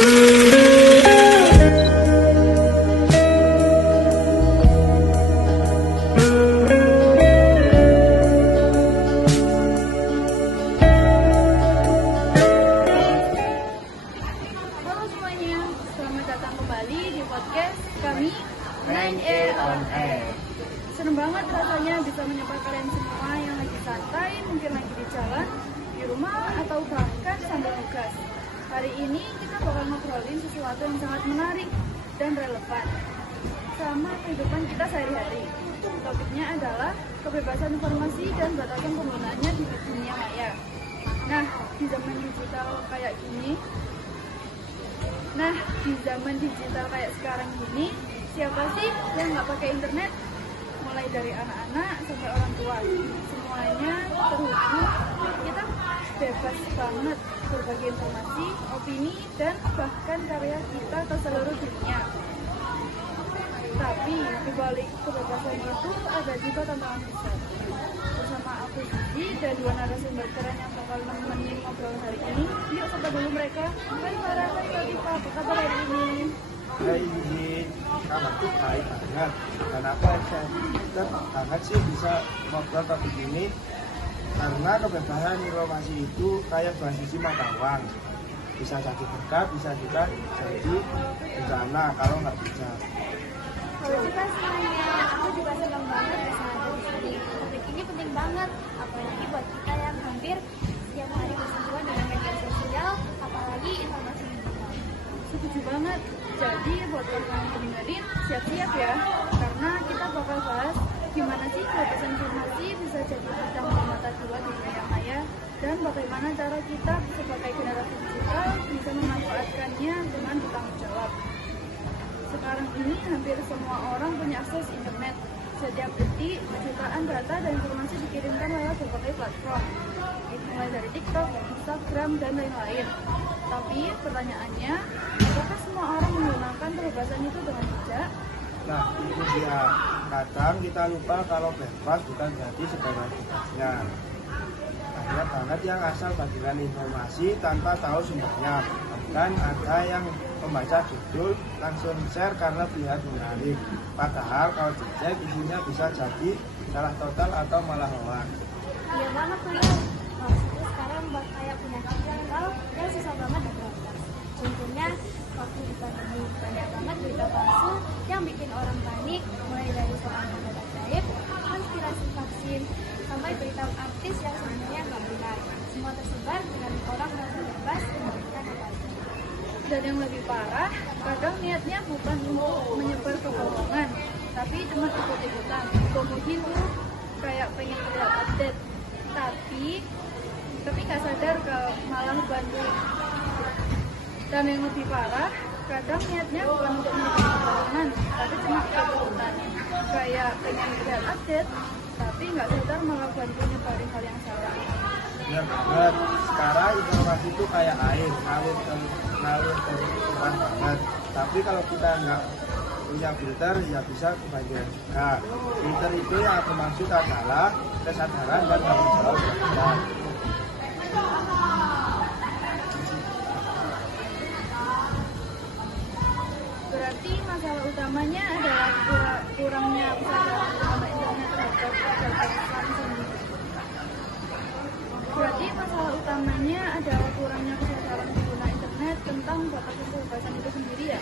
semuanya, selamat datang kembali di podcast kami 9A on Air. Seneng banget rasanya bisa menyapa kalian semua yang lagi santai, mungkin lagi di jalan, di rumah, atau bahkan sambil nugas. Hari ini kita bakal ngobrolin sesuatu yang sangat menarik dan relevan sama kehidupan kita sehari-hari. Topiknya adalah kebebasan informasi dan batasan penggunaannya di dunia maya. Nah, di zaman digital kayak sekarang gini, siapa sih yang nggak pakai internet? Mulai dari anak-anak sampai orang tua, semuanya terhubung. Kita bebas banget berbagi informasi, opini, dan bahkan karya kita ke seluruh dunia. Tapi di balik kebebasan itu ada juga tantangan besar. Bersama aku Sisi dan dua narasumber keren yang bakal nemenin ngobrol hari ini. Yuk sapa dulu mereka. Hai Farah, hai Latifa, apa kabar hari ini? Hai Yudi, kabarku baik banget. Dan aku excited banget sih bisa ngobrol topik ini. Karena kebebasan informasi itu kayak dua sisi mata uang. Bisa jadi berkah, bisa juga jadi bencana kalau nggak bijak. Halo juga semuanya, aku juga senang banget bisa ada di sini. Topik ini penting banget, apalagi buat kita yang hampir setiap hari bersentuhan dengan media sosial, apalagi informasi digital. Setuju banget. Jadi buat kalian yang dengerin, siap-siap ya. Karena kita bakal bahas gimana sih kebebasan informasi bisa jadi bintang di mata dua di dunia maya, dan bagaimana cara kita sebagai generasi digital bisa memanfaatkannya dengan bertanggung jawab. Sekarang ini hampir semua orang punya akses internet. Setiap detik, jutaan data dan informasi dikirimkan lewat berbagai platform, mulai dari TikTok, Instagram, dan lain-lain. Tapi pertanyaannya, apakah semua orang menggunakan kebebasan itu dengan bijak? Nah, itu dia. Kadang kita lupa kalau bebas bukan berarti sebanyak-banyaknya. Banyak banget yang asal bagikan informasi tanpa tahu sumbernya. Bahkan ada yang membaca judul langsung share karena pilihan menarik. Padahal kalau dicek isinya bisa jadi salah total atau malah hoax. Iya banget tuh ya, maksudnya sekarang kayak penyakit digital yang susah banget diberantas. Contohnya, waktu di pandemi banyak banget berita palsu yang bikin orang panik, mulai dari soal obat gaib, konspirasi vaksin, sampai berita artis yang sebenarnya nggak benar. Semua tersebar dengan orang merasa bebas memberikan apa aja. Dan yang lebih parah, kadang niatnya bukan untuk menyebar kebohongan, tapi cuma ikut-ikutan. Mungkin tuh kayak pengen lihat update, tapi nggak sadar malah bantu. Dan yang lebih parah, kadang niatnya bukan untuk menyebar kebohongan, tapi cuma ikut-ikutan. Kayak pengen lihat update, tapi nggak sadar malah bantu nyebarin hal yang salah. Benar banget. Sekarang informasi itu kayak air, ngalir terus banget. Tapi kalau kita nggak punya filter, ya bisa kebanjiran juga. Filter itu yang aku maksud adalah kesadaran dan tanggung jawab kita. Berarti masalah utamanya adalah kurangnya kesadaran sama internet terhadap kebebasan sendiri. Berarti masalah utamanya adalah kurangnya kesadaran pengguna internet tentang batasan kebebasan itu sendiri ya?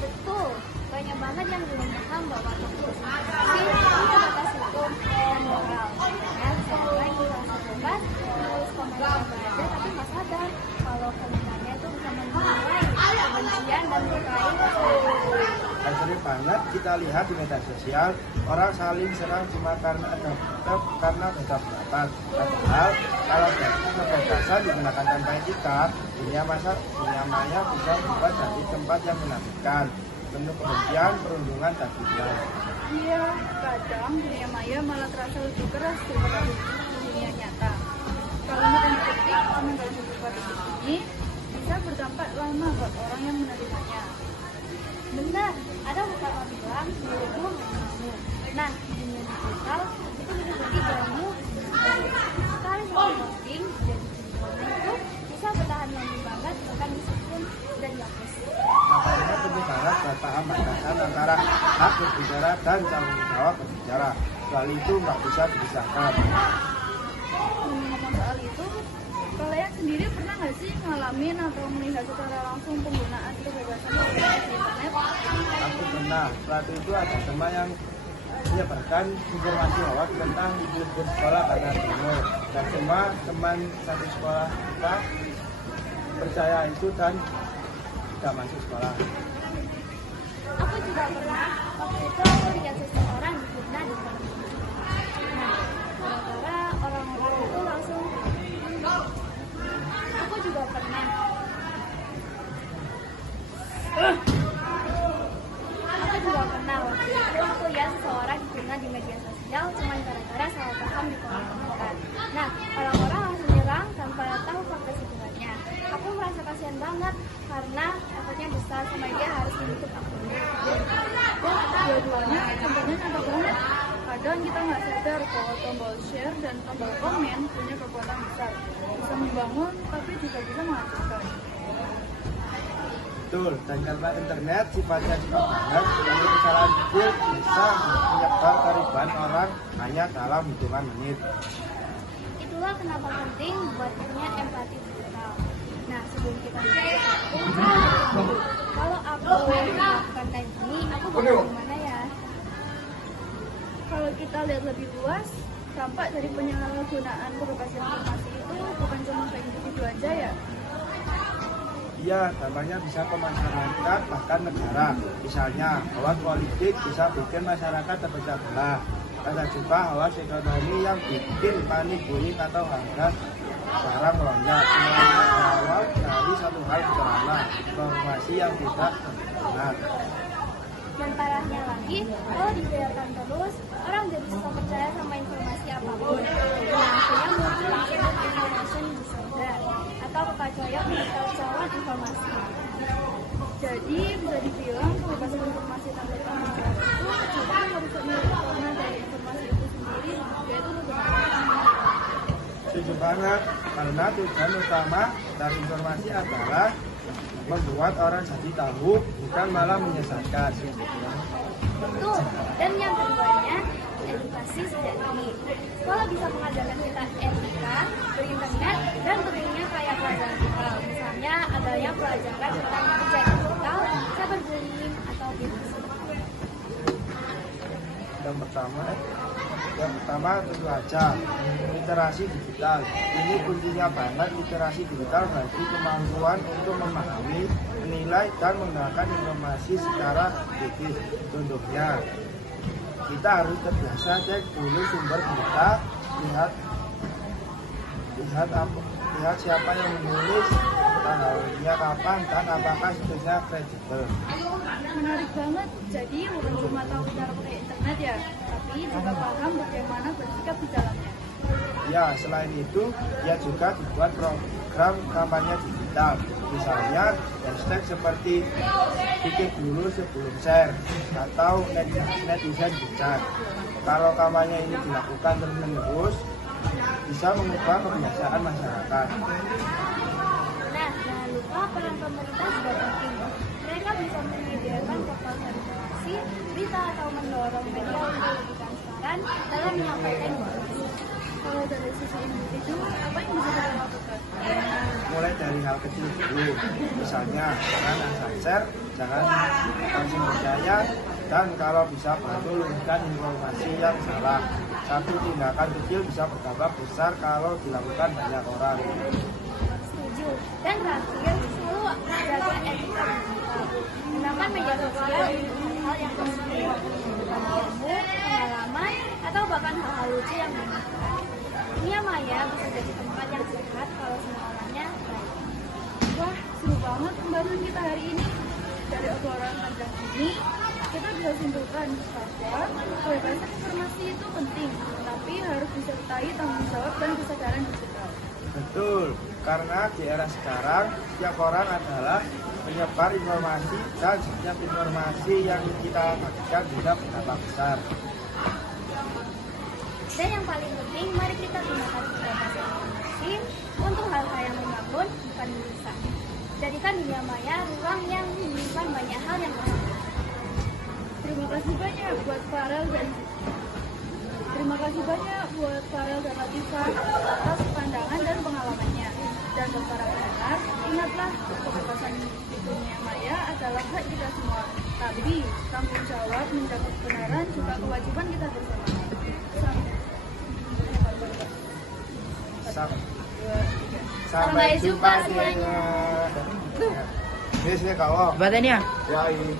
Betul, banyak banget yang belum paham bahwa informasi punya batas hukum dan moral. Karena sekarang kita bebas, menulis komentar apa aja, tapi nggak sadar kalau komentarnya itu bisa menilai kebencian dan berkait. Dan sering banget kita lihat di media sosial orang saling serang cuma karena beda pendapat. Padahal kalau kebebasan digunakan tanpa etika, dunia maya bisa berubah jadi tempat yang menakutkan, penuh kebencian, perundungan, dan fitnah. Iya, kadang dunia maya malah terasa lebih keras daripada dunia nyata. Kalau kita diketik, komentar di detik ini bisa berdampak lama buat orang yang menerimanya. Benar, ada beberapa bilang milikmu hanya. Nah, di dunia digital itu bisa jadi jamu sekali posting dan videonya itu bisa bertahan lama banget bahkan diskun dan dihapus. antara hak berbicara dan tanggung jawab berbicara. Soal itu nggak bisa dipisahkan. Ngomong soal itu, kalian sendiri pernah nggak sih ngalamin atau melihat secara langsung penggunaan kebebasan informasi di internet? Aku pernah, waktu itu ada teman yang menyebarkan informasi hoax tentang libur sekolah karena demo, dan semua teman satu sekolah kita percaya itu dan tidak masuk sekolah. Aku juga pernah, waktu itu aku lihat seseorang difitnah di sekolah. Nah, gara-gara orang-orang itu langsung. Aku juga pernah. Waktu itu aku lihat seseorang difitnah di media sosial cuma gara-gara salah paham di komentar. Nah, orang-orang langsung nyerang tanpa tahu fakta sebenarnya. Aku merasa kasihan banget karena efeknya besar sama dia harus menutup akunnya. Dua-duanya contohnya nyata banget. Kadang kita nggak sadar bahwa tombol share dan tombol komen punya kekuatan besar. Bisa membangun, tapi juga bisa menghancurkan. Betul, dan karena internet sifatnya cepat banget, jadi kesalahan kecil bisa menyebar ke ribuan orang hanya dalam hitungan menit. Itulah kenapa penting buat punya empati digital. Nah, sebelum kita mulai, kalau aku melakukan kayak gini, aku bakal gimana ya? Kalau kita lihat lebih luas, tampak dari penyalahgunaan kebebasan informasi itu bukan cuma ke individu aja ya. Iya, dampaknya bisa ke masyarakat, bahkan negara. Misalnya, hoax politik bisa bikin masyarakat terpecah belah. Ada juga hoax ekonomi yang bikin panik buying atau harga barang melonjak. Semuanya berawal dari satu hal sederhana, informasi yang tidak benar. Dan parahnya lagi, kalau dibiarkan terus, orang jadi susah percaya sama informasi apapun. Nah, akhirnya muncul information disorder atau kekacauan informasi. Jadi bisa dibilang kebebasan informasi tanpa tanggung jawab itu juga merusak karena dari informasi itu sendiri yaitu kebenaran. Setuju banget, karena tujuan utama dari informasi adalah membuat orang jadi tahu, bukan malah menyesatkan. Betul. Dan yang keduanya, edukasi sejak dini. Sekolah bisa mengajarkan kita etika berinternet dan tentunya kayak pelajaran digital. Misalnya adanya pelajaran tentang kerja digital, cyberbullying atau phishing. Yang pertama tentu saja literasi digital. Ini kuncinya banget, literasi digital bagi kemampuan untuk memahami, menilai dan menggunakan informasi secara kritis. Contohnya, kita harus terbiasa cek dulu sumber berita, lihat siapa yang menulis, tanggalnya kapan, dan apakah situsnya kredibel. Menarik banget, jadi bukan cuma tahu cara pakai internet ya, tapi juga paham bagaimana bersikap di dalamnya. Ya, selain itu, dia juga dibuat program kampanye digital. Misalnya, hashtag seperti pikir dulu sebelum share atau netizen bijak. Kalau kampanye ini dilakukan terus-menerus, bisa mengubah kebiasaan masyarakat. Nah, jangan lupa peran pemerintah juga penting. Mereka bisa menyediakan portal informasi, berita atau mendorong media untuk lebih transparan dalam menyampaikan informasi. Kalau dari sisi individu, apa yang bisa kita lakukan? Mulai dari hal kecil dulu, misalnya jangan asal share, jangan langsung percaya, dan kalau bisa bantu luruskan informasi yang salah. Satu tindakan kecil bisa berdampak besar kalau dilakukan banyak orang. Setuju. Dan terakhir, selalu jaga etika digital. Gunakan media sosial untuk hal yang positif, bukan ilmu, pengalaman, atau bahkan hal-hal lucu yang menyenangkan. Dunia maya bisa jadi tempat yang sehat kalau semua orangnya baik. Wah, seru banget pembahasan kita hari ini. Dari obrolan panjang ini, kita bisa simpulkan bahwa kebebasan informasi itu penting, tapi harus disertai tanggung jawab dan kesadaran digital. Betul, karena di era sekarang, setiap orang adalah penyebar informasi dan setiap informasi yang kita bagikan bisa berdampak besar. Dan yang paling penting, mari kita gunakan kebebasan informasi untuk hal-hal yang membangun, bukan merusak. Jadikan dunia maya ruang yang menyimpan banyak hal yang positif. kasih banyak buat Farel dan Latifah atas pandangan dan pengalamannya. Dan untuk para pendengar, ingatlah kebebasan di dunia maya adalah hak kita semua. Tapi tanggung jawab menjaga kebenaran juga kewajiban kita bersama. Sampai jumpa semuanya. Ini kalau. Badannya. Ya ini.